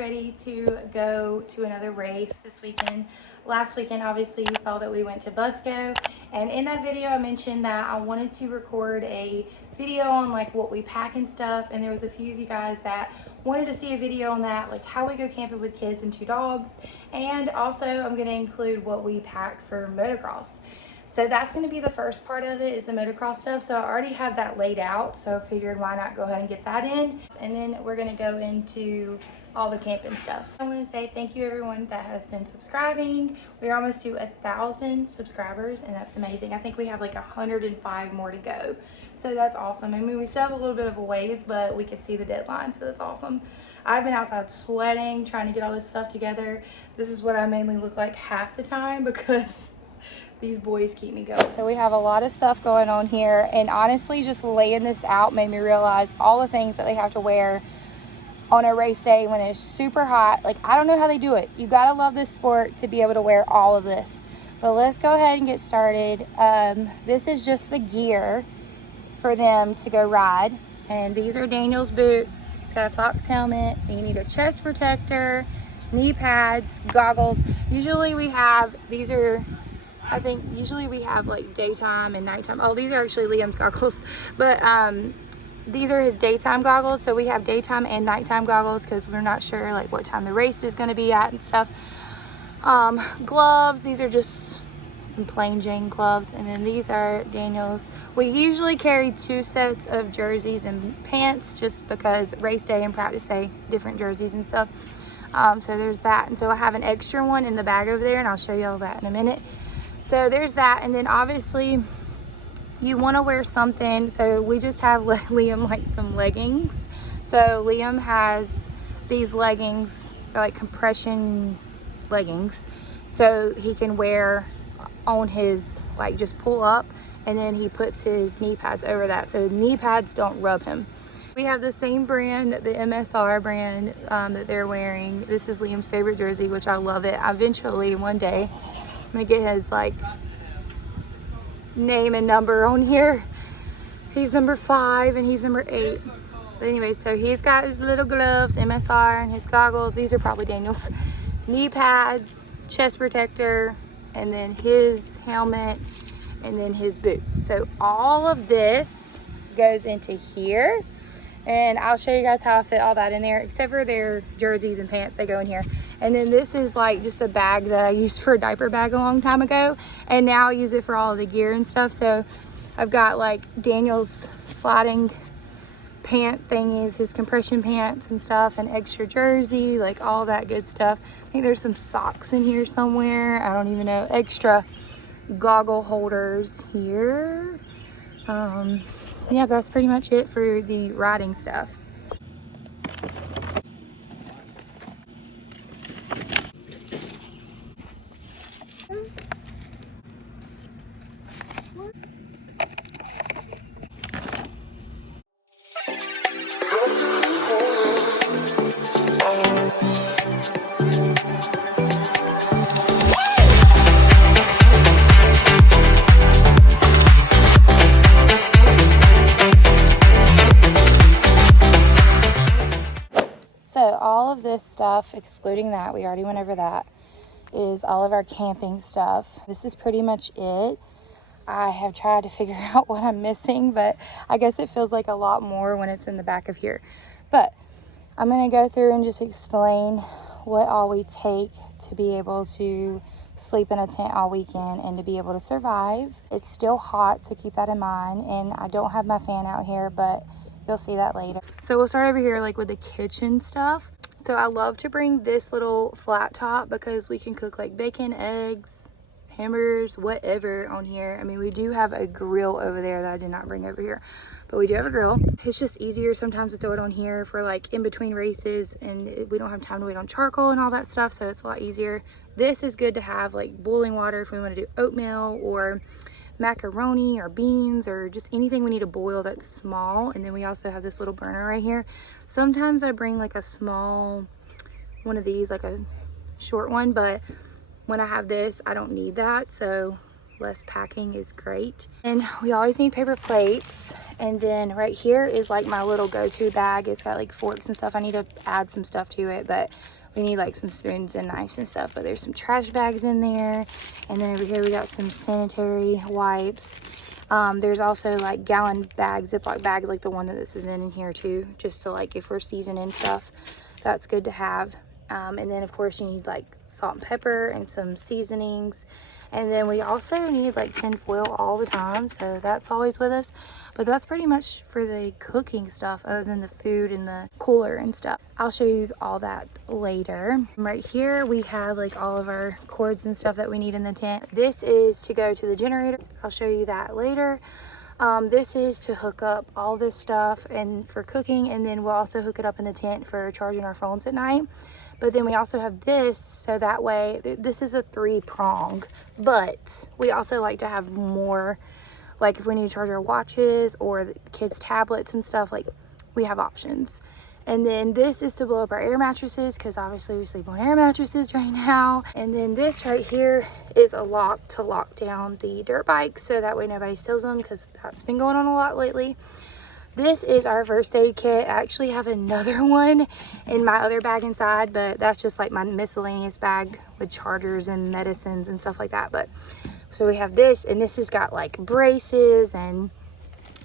ready to go to another race this weekend. Last weekend, obviously, you saw that we went to Busco, and in that video, I mentioned that I wanted to record a video on like what we pack and stuff, and there was a few of you guys that wanted to see a video on that, like how we go camping with kids and 2 dogs, and also I'm going to include what we pack for motocross. So that's going to be the first part of it, is the motocross stuff. So I already have that laid out, so I figured why not go ahead and get that in. And then we're going to go into all the camping stuff. I want to say thank you everyone that has been subscribing. We're almost to 1,000 subscribers, and that's amazing. I think we have like 105 more to go. So that's awesome. I mean, we still have a little bit of a ways, but we could see the deadline, so that's awesome. I've been outside sweating, trying to get all this stuff together. This is what I mainly look like half the time because these boys keep me going. So we have a lot of stuff going on here, and honestly just laying this out made me realize all the things that they have to wear on a race day when it's super hot. Like, I don't know how they do it. You gotta love this sport to be able to wear all of this. But let's go ahead and get started. This is just the gear for them to go ride, and these are Daniel's boots. He's got a Fox helmet. You need a chest protector, knee pads, goggles. Usually we have, these are, I think usually we have like daytime and nighttime. Oh, these are actually Liam's goggles, but these are his daytime goggles. So we have daytime and nighttime goggles because we're not sure like what time the race is going to be at and stuff. Gloves, these are just some plain Jane gloves, and then these are Daniel's. We usually carry 2 sets of jerseys and pants just because race day and practice day, different jerseys and stuff. So there's that, and so I have an extra one in the bag over there, and I'll show you all that in a minute. So there's that, and then obviously you want to wear something. So we just have Liam like some leggings. So Liam has these leggings, like compression leggings, so he can wear on his, like, just pull up, and then he puts his knee pads over that so knee pads don't rub him. We have the same brand, the MSR brand, that they're wearing. This is Liam's favorite jersey, which I love it. Eventually one day I'm gonna get his like name and number on here. He's number 5 and he's number 8. But anyway, so he's got his little gloves, MSR, and his goggles. These are probably Daniel's. Knee pads, chest protector, and then his helmet, and then his boots. So all of this goes into here, and I'll show you guys how I fit all that in there, except for their jerseys and pants. They go in here. And then this is like just a bag that I used for a diaper bag a long time ago, and now I use it for all of the gear and stuff. So I've got like Daniel's sliding pant thingies, his compression pants and stuff, an extra jersey, like all that good stuff. I think there's some socks in here somewhere, I don't even know. Extra goggle holders here. Yeah, that's pretty much it for the riding stuff. So all of this stuff, excluding that, we already went over that, is all of our camping stuff. This is pretty much it. I have tried to figure out what I'm missing, but I guess it feels like a lot more when it's in the back of here. But I'm going to go through and just explain what all we take to be able to sleep in a tent all weekend and to be able to survive. It's still hot, so keep that in mind, and I don't have my fan out here, but you'll see that later. So we'll start over here like with the kitchen stuff. So I love to bring this little flat top because we can cook like bacon, eggs, hamburgers, whatever on here. I mean, we do have a grill over there that I did not bring over here, but we do have a grill. It's just easier sometimes to throw it on here for like in between races, and we don't have time to wait on charcoal and all that stuff, so it's a lot easier. This is good to have like boiling water if we want to do oatmeal or macaroni or beans or just anything we need to boil that's small. And then we also have this little burner right here. Sometimes I bring like a small one of these, like a short one, but when I have this, I don't need that, so less packing is great. And we always need paper plates. And then right here is like my little go-to bag. It's got like forks and stuff. I need to add some stuff to it, but we need like some spoons and knives and stuff. But there's some trash bags in there. And then over here we got some sanitary wipes. There's also like gallon bags, Ziploc bags like the one that this is in here too, just to like if we're seasoning stuff, that's good to have. And then of course you need like salt and pepper and some seasonings. And then we also need like tin foil all the time, so that's always with us. But that's pretty much for the cooking stuff, other than the food and the cooler and stuff. I'll show you all that later. Right here we have like all of our cords and stuff that we need in the tent. This is to go to the generator. I'll show you that later. This is to hook up all this stuff and for cooking, and then we'll also hook it up in the tent for charging our phones at night. But then we also have this, so that way, this is a 3-prong, but we also like to have more, like if we need to charge our watches or the kids' tablets and stuff, like we have options. And then this is to blow up our air mattresses, because obviously we sleep on air mattresses right now. And then this right here is a lock to lock down the dirt bikes, so that way nobody steals them, because that's been going on a lot lately. This is our first aid kit. I actually have another one in my other bag inside, but that's just like my miscellaneous bag with chargers and medicines and stuff like that. But so we have this, and this has got like braces, and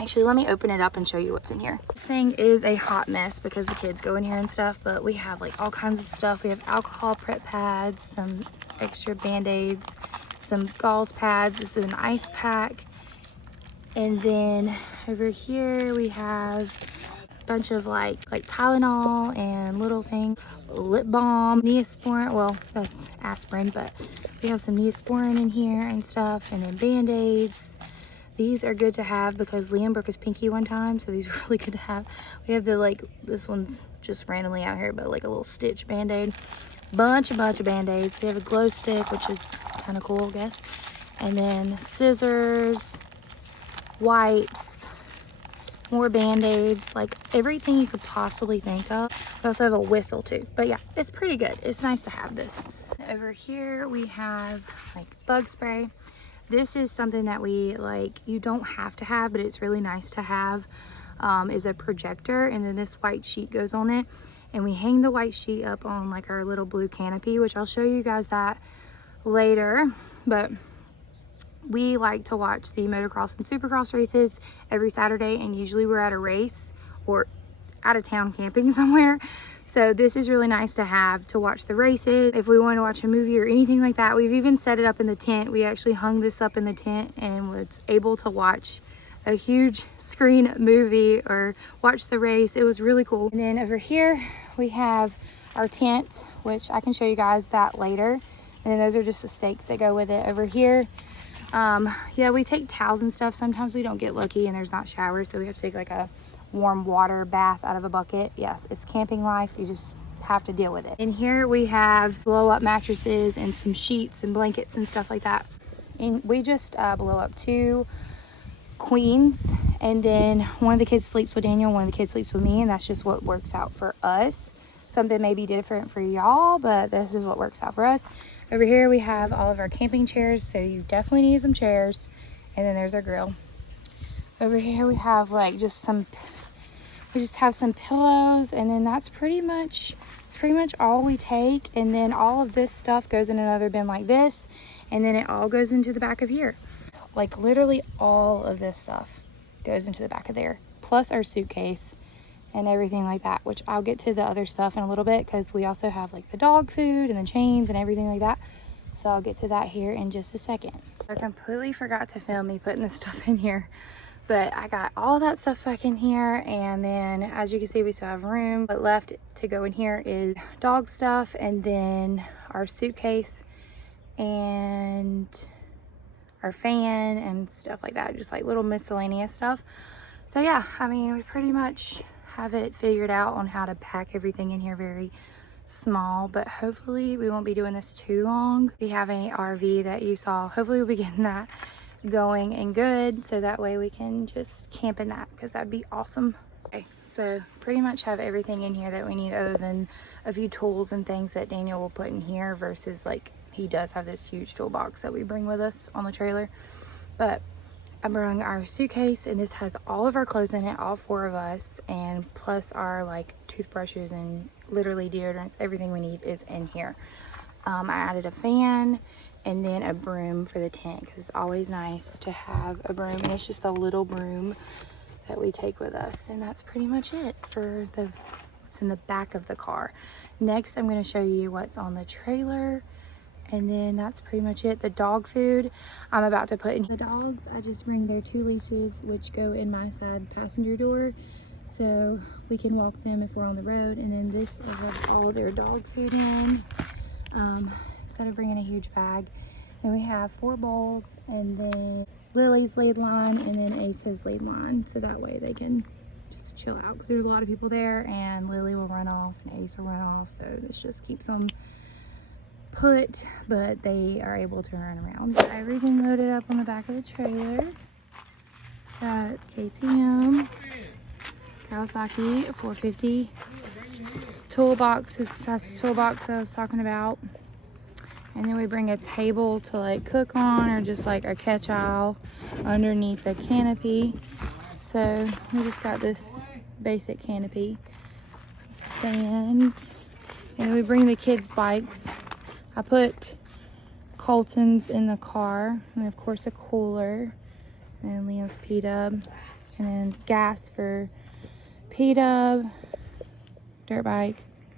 actually let me open it up and show you what's in here. This thing is a hot mess because the kids go in here and stuff, but we have like all kinds of stuff. We have alcohol prep pads, some extra band-aids, some gauze pads. This is an ice pack. And then over here we have a bunch of like Tylenol and little things, lip balm, Neosporin. Well, that's aspirin, but we have some Neosporin in here and stuff, and then band-aids. These are good to have because Liam broke his pinky one time, so these are really good to have. We have the like, this one's just randomly out here, but like a little stitch band-aid. Bunch of band-aids. We have a glow stick, which is kind of cool, I guess. And then scissors, wipes, more band-aids, like everything you could possibly think of. We also have a whistle too, but yeah, it's pretty good. It's nice to have this. Over here we have like bug spray. This is something that we like, you don't have to have, but it's really nice to have, is a projector, and then this white sheet goes on it, and we hang the white sheet up on like our little blue canopy, which I'll show you guys that later. But we like to watch the motocross and supercross races every Saturday, and usually we're at a race or out of town camping somewhere. So this is really nice to have to watch the races. If we want to watch a movie or anything like that, we've even set it up in the tent. We actually hung this up in the tent and was able to watch a huge screen movie or watch the race. It was really cool. And then over here we have our tent, which I can show you guys that later. And then those are just the stakes that go with it. Over here, yeah, we take towels and stuff. Sometimes we don't get lucky and there's not showers, so we have to take like a warm water bath out of a bucket. Yes, it's camping life. You just have to deal with it. In here we have blow up mattresses and some sheets and blankets and stuff like that. And we just blow up 2 queens, and then one of the kids sleeps with Daniel, one of the kids sleeps with me, and that's just what works out for us. Something may be different for y'all, but this is what works out for us. Over here we have all of our camping chairs, so you definitely need some chairs. And then there's our grill. Over here we have like just some, we just have some pillows, and then that's pretty much, it's pretty much all we take. And then all of this stuff goes in another bin like this, and then it all goes into the back of here. Like literally all of this stuff goes into the back of there, plus our suitcase and everything like that, which I'll get to the other stuff in a little bit, because we also have like the dog food and the chains and everything like that. So I'll get to that here in just a second. I completely forgot to film me putting this stuff in here, but I got all that stuff back in here. And then as you can see, we still have room. What left to go in here is dog stuff, and then our suitcase and our fan and stuff like that, just like little miscellaneous stuff. So yeah, I mean, we pretty much have it figured out on how to pack everything in here very small, but hopefully we won't be doing this too long. We have an RV that you saw. Hopefully we'll be getting that going and good, so that way we can just camp in that, because that'd be awesome. Okay, so pretty much have everything in here that we need, other than a few tools and things that Daniel will put in here versus like he does have this huge toolbox that we bring with us on the trailer. But I brought our suitcase, and this has all of our clothes in it, all 4 of us, and plus our like toothbrushes and literally deodorants. Everything we need is in here. I added a fan and then a broom for the tent, because it's always nice to have a broom, and it's just a little broom that we take with us. And that's pretty much it for what's in the back of the car. Next, I'm going to show you what's on the trailer, and then that's pretty much it. The dog food I'm about to put in. The dogs, I just bring their 2 leashes, which go in my side passenger door, so we can walk them if we're on the road. And then this, I have all their dog food in, instead of bringing a huge bag. And we have 4 bowls, and then Lily's lead line, and then Ace's lead line, so that way they can just chill out, because there's a lot of people there, and Lily will run off and Ace will run off, so this just keeps them put, but they are able to run around. Got everything loaded up on the back of the trailer. Got KTM, Kawasaki 450 toolboxes. That's the toolbox I was talking about. And then we bring a table to like cook on, or just like a catch-all underneath the canopy. So we just got this basic canopy stand. And we bring the kids' bikes. I put Colton's in the car, and of course a cooler, and then Liam's P-Dub, and then gas for P-Dub, dirt bike,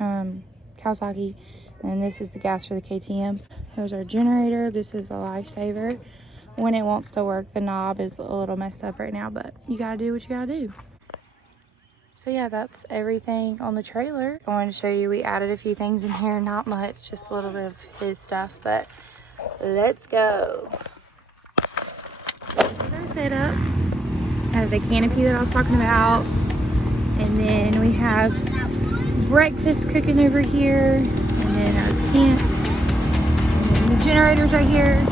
Kawasaki, and this is the gas for the KTM. There's our generator. This is a lifesaver. When it wants to work, the knob is a little messed up right now, but you gotta do what you gotta do. So yeah, that's everything on the trailer. I wanted to show you, we added a few things in here, not much, just a little bit of his stuff, but let's go. This is our setup. I have the canopy that I was talking about, and then we have breakfast cooking over here, and then our tent, and then the generator's right here.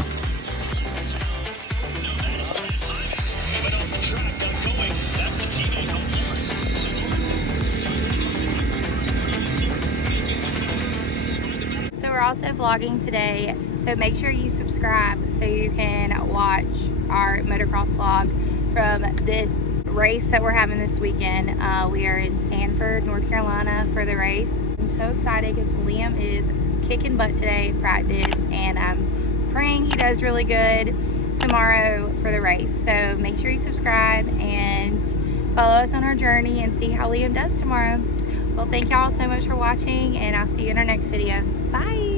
So we're also vlogging today, so make sure you subscribe so you can watch our motocross vlog from this race that we're having this weekend. We are in Sanford, North Carolina for the race. I'm so excited because Liam is kicking butt today in practice, and I'm praying he does really good tomorrow for the race. So make sure you subscribe and follow us on our journey and see how Liam does tomorrow. Well, thank y'all so much for watching, and I'll see you in our next video. Bye.